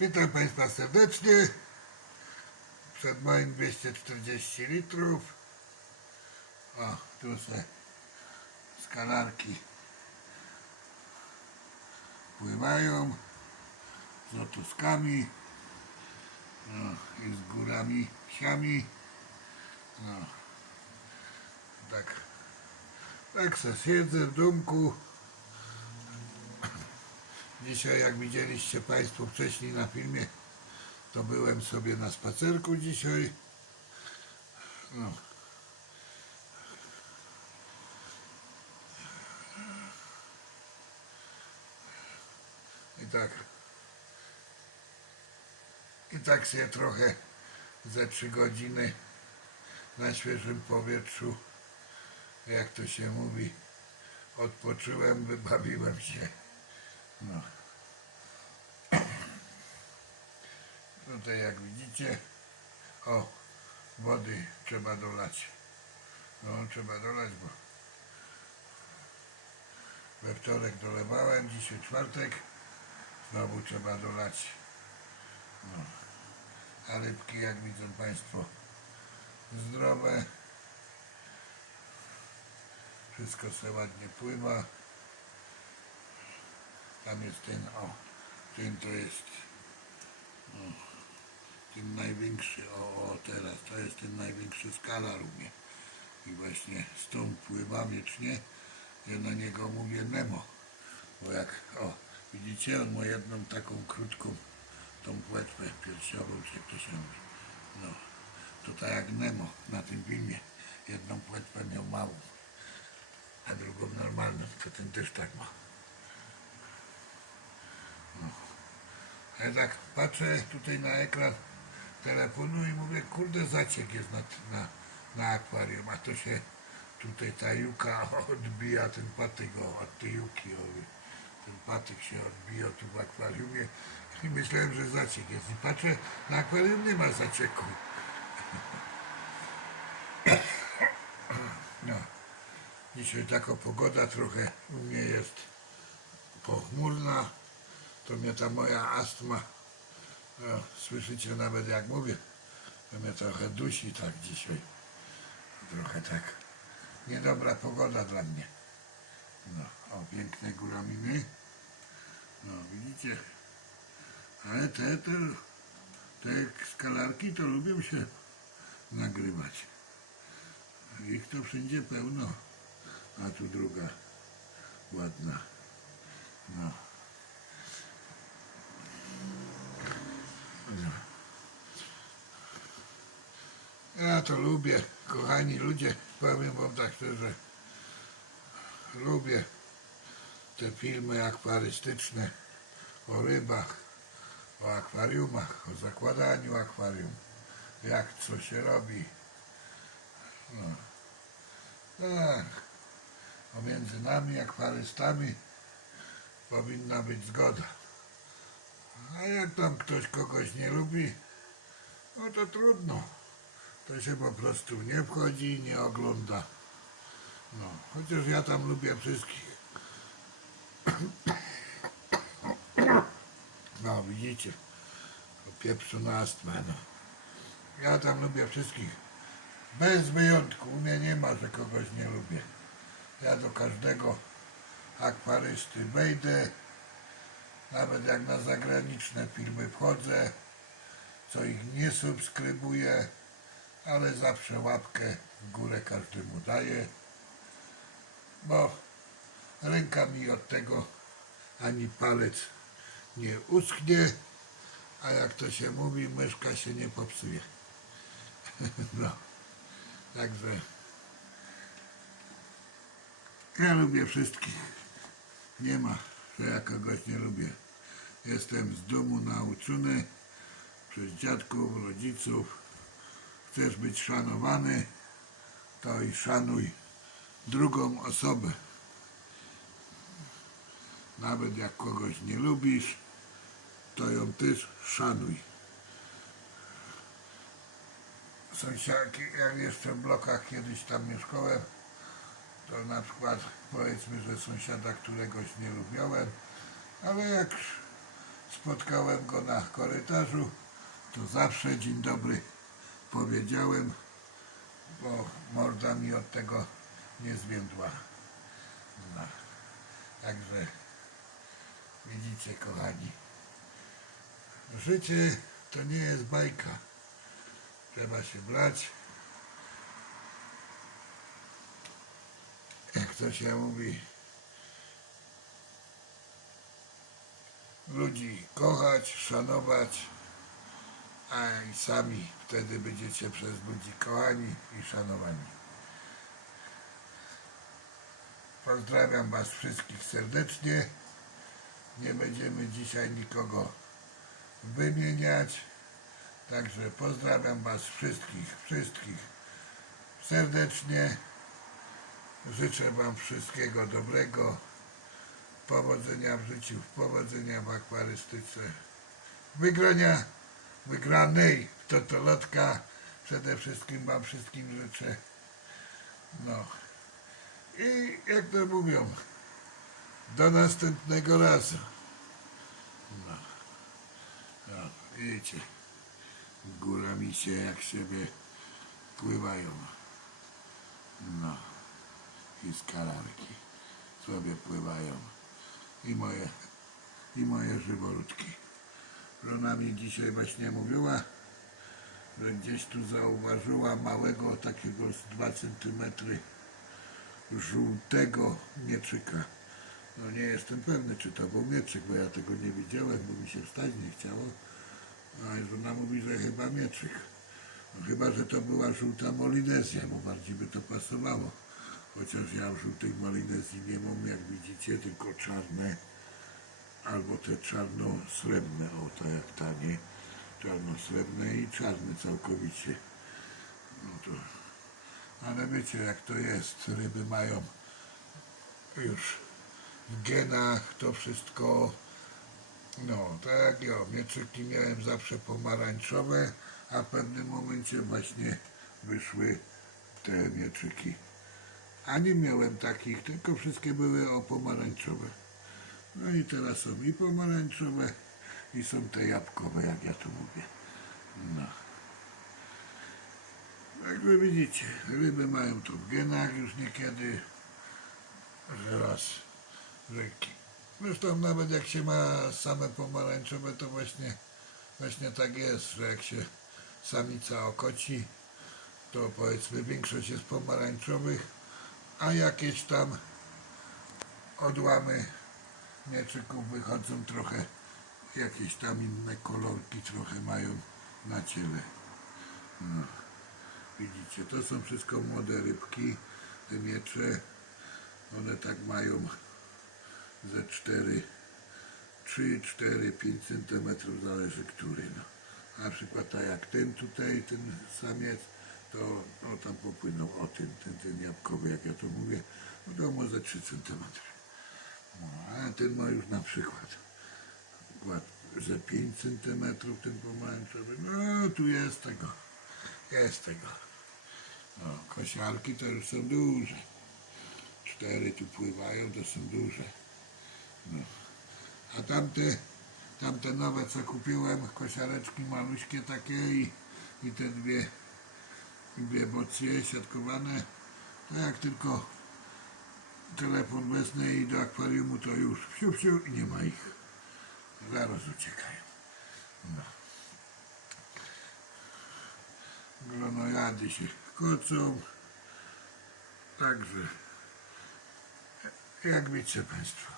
Witam Państwa serdecznie. Przed moim 240 litrów. O, tu se skalarki pływają z otuskami no, i z górami siami. No, tak, tak se siedzę w domku. Dzisiaj, jak widzieliście Państwo wcześniej na filmie, to byłem sobie na spacerku dzisiaj. No. I tak. I tak się trochę ze trzy godziny na świeżym powietrzu, jak to się mówi, odpoczyłem, wybawiłem się. No. Tutaj jak widzicie, o, wody trzeba dolać. No, trzeba dolać, bo we wtorek dolewałem, dzisiaj czwartek, znowu trzeba dolać. No. A rybki, jak widzą Państwo, zdrowe. Wszystko se ładnie pływa. Tam jest ten, o, ten to jest, o, ten największy, o, o, teraz, to jest ten największy skalar u mnie. I właśnie z tą pływa wiecznie, ja na niego mówię Nemo. Bo jak, o, widzicie, on ma jedną taką krótką, tą płetwę piersiową, jak to się mówi. No, to tak jak Nemo na tym filmie. Jedną płetwę miał małą, a drugą normalną, to ten też tak ma. Ja tak patrzę tutaj na ekran telefonu i mówię, kurde zaciek jest na, na, na akwarium, a to się tutaj ta juka odbija, ten patyk o, od tej juki, o, ten patyk się odbija tu w akwariumie i myślałem, że zaciek jest. I patrzę, na akwarium nie ma zacieku. No, dzisiaj taka pogoda trochę u mnie jest pochmurna, to mnie ta moja astma, no, słyszycie nawet jak mówię, to mnie trochę dusi tak dzisiaj. Trochę tak. Niedobra pogoda dla mnie. No, o, piękne góraminy. No, widzicie. Ale te, te, te skalarki to lubią się nagrywać. Ich to wszędzie pełno. A tu druga ładna. No. Ja to lubię, kochani ludzie, powiem wam tak szczerze. Lubię te filmy akwarystyczne o rybach, o akwariumach, o zakładaniu akwarium, jak co się robi. No. Tak. Pomiędzy nami, akwarystami, powinna być zgoda. A jak tam ktoś kogoś nie lubi, no to trudno. To się po prostu nie wchodzi i nie ogląda. No, chociaż ja tam lubię wszystkich. No, widzicie, pieprzu na astmę, no. Ja tam lubię wszystkich. Bez wyjątku. U mnie nie ma, że kogoś nie lubię. Ja do każdego akwarysty wejdę. Nawet jak na zagraniczne filmy wchodzę, co ich nie subskrybuję, ale zawsze łapkę w górę każdemu daję, bo ręka mi od tego ani palec nie uschnie, a jak to się mówi, myszka się nie popsuje. No, także ja lubię wszystkich. Nie ma, że ja kogoś nie lubię. Jestem z domu nauczony przez dziadków, rodziców. Chcesz być szanowany, to i szanuj drugą osobę. Nawet jak kogoś nie lubisz, to ją też szanuj. Sąsiadki, jak jeszcze w blokach kiedyś tam mieszkałem, to na przykład powiedzmy, że sąsiada któregoś nie lubiłem, ale jak spotkałem go na korytarzu, to zawsze dzień dobry powiedziałem, bo morda mi od tego nie zwiędła. No. Także widzicie kochani, życie to nie jest bajka. Trzeba się brać. Jak to się mówi, ludzi kochać, szanować, a i sami wtedy będziecie przez ludzi kochani i szanowani. Pozdrawiam Was wszystkich serdecznie. Nie będziemy dzisiaj nikogo wymieniać. Także pozdrawiam Was wszystkich, wszystkich serdecznie. Życzę Wam wszystkiego dobrego. Powodzenia w życiu, powodzenia w akwarystyce. Wygrania, wygranej w totolotka. Przede wszystkim Wam wszystkim życzę. No. I jak to mówią, do następnego razu. No. no widzicie, górami się jak siebie pływają. No. I skalarki sobie pływają. I moje, i moje żyworódki. Żona mi dzisiaj właśnie mówiła, że gdzieś tu zauważyła małego takiego z 2 centymetry żółtego mieczyka. No nie jestem pewny, czy to był mieczyk, bo ja tego nie widziałem, bo mi się wstać nie chciało. A żona mówi, że chyba mieczyk. No chyba, że to była żółta molinezja, bo bardziej by to pasowało. Chociaż ja w żółtej molinezji nie mam, jak widzicie, tylko czarne albo te czarno-srebrne, o to jak ta, nie? Czarno-srebrne i czarne całkowicie. No to ale wiecie jak to jest, ryby mają już w genach to wszystko, no tak ja, mieczyki miałem zawsze pomarańczowe, a w pewnym momencie właśnie wyszły te mieczyki. A nie miałem takich, tylko wszystkie były o pomarańczowe. No i teraz są i pomarańczowe, i są te jabłkowe, jak ja tu mówię. No. Jak wy widzicie, ryby mają to w genach już niekiedy, że raz rzeki. Zresztą nawet jak się ma same pomarańczowe, to właśnie, właśnie tak jest, że jak się samica okoci, to powiedzmy większość jest pomarańczowych, a jakieś tam odłamy mieczyków wychodzą trochę, jakieś tam inne kolorki trochę mają na ciele. No. Widzicie, to są wszystko młode rybki, te miecze, one tak mają ze 4, 3, 4, 5 centymetrów, zależy który. No. Na przykład tak jak ten tutaj, ten samiec, to no, tam popłynął o ten, ten, ten jabłkowy, jak ja to mówię, no to ma ze 3 centymetry. No, a ten ma już na przykład ze 5 centymetrów ten pomarańczowy, no tu jest tego, jest tego. No, kosiarki to już są duże. Cztery tu pływają, to są duże. No. A tamte, tamte nowe co kupiłem, kosiareczki maluśkie takie i, i te dwie, dwie bocje siatkowane, to jak tylko telefon wezmę i do akwariumu to już wsiu, wsiu i nie ma ich. Zaraz uciekają. No. Glonojady się kocą. Także, jak widzicie Państwo,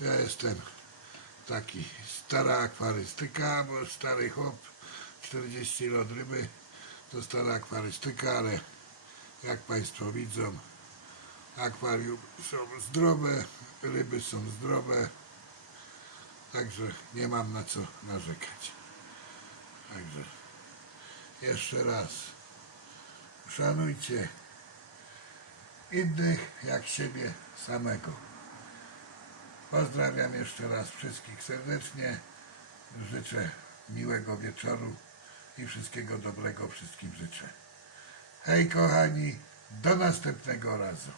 ja jestem taki stara akwarystyka, bo stary chłop, 40 lat ryby, to stara akwarystyka, ale jak Państwo widzą, akwarium są zdrowe, ryby są zdrowe, także nie mam na co narzekać. Także jeszcze raz szanujcie innych jak siebie samego. Pozdrawiam jeszcze raz wszystkich serdecznie. Życzę miłego wieczoru i wszystkiego dobrego wszystkim życzę. Hej kochani, do następnego razu.